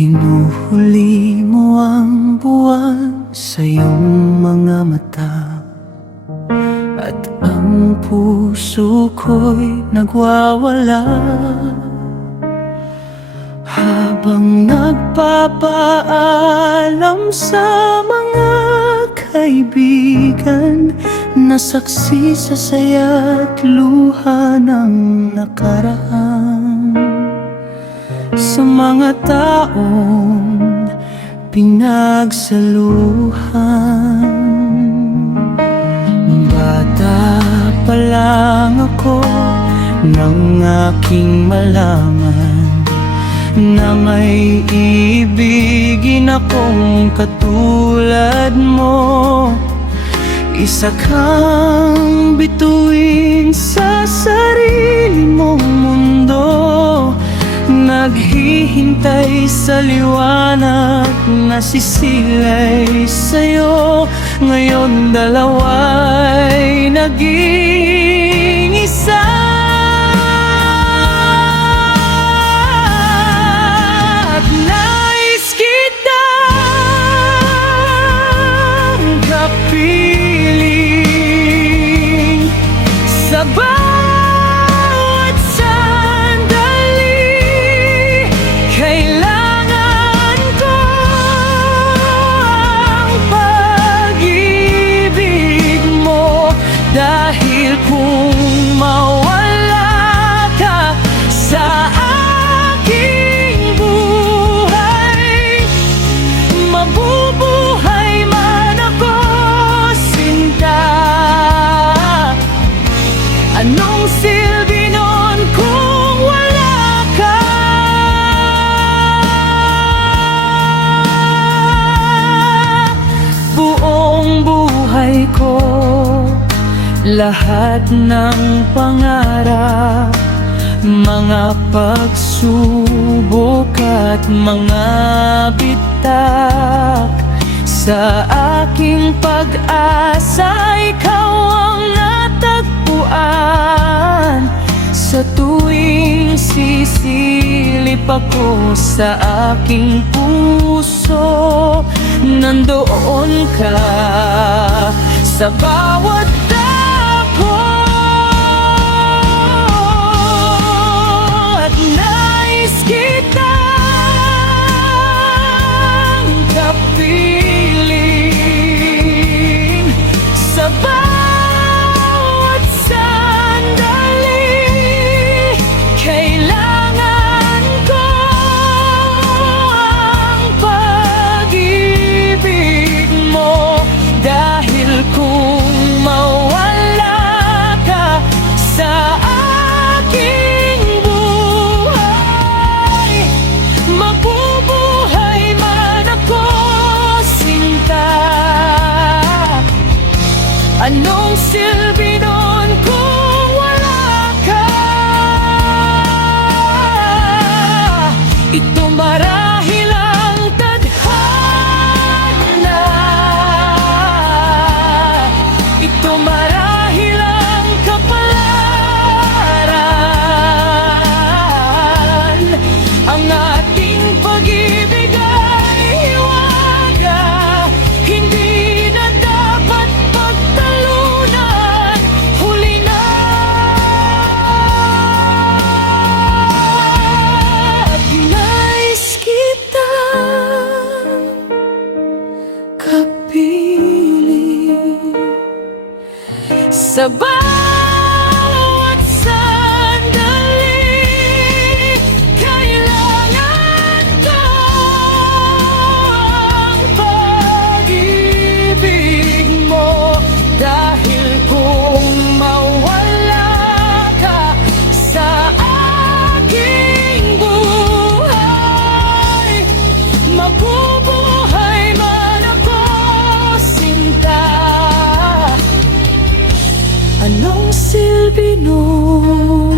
Hinuhuli mo ang buwan sa iyong mga mata, at ang puso ko'y nagwawala, habang nagpapaalam sa mga kaibigan na saksi sa saya't luha ng nakaraan. Sa mga taong pinagsaluhan, bata pa lang ako nang aking malaman na may ibigin akong katulad mo. Isa kang bituin sa sarili mong mundo, naghihintay sa liwanag na sisilay sa'yo. Ngayon dalawa'y naging isa, at nais kitang kapiling sa bawat sandali. Kailangan ko ang pag-ibig mo, dahil kung mawala ka sa aking buhay, mabubuhay man ako, sinta. Anong silbi nun kung wala ka? Buong buhay ko, lahat ng pangarap, mga pagsubok at mga bitak, sa aking pag-asa ikaw ang natagpuan. Sa tuwing sisilip ako sa aking puso, nandoon ka sa bawat dako, at nais kitang kapiling sa bawat sandali. Kailangan ko ang pag-ibig mo, dahil kung mawala ka sa aking buhay, mabubuhay man ako, sinta. Anong silbi nun kung wala ka? Ito marahil ang tadhana, ito marahil ang kapalaran. Ang ating pag-ibig ay hiwaga, hindi na dapat pagtalunan. Huli na, at nais kitang kapiling sa bawat sandali. Kailangan ko ang pag-ibig mo, dahil kung mawala ka sa aking buhay, mabubuhay man ako, sinta. Anong silbi nun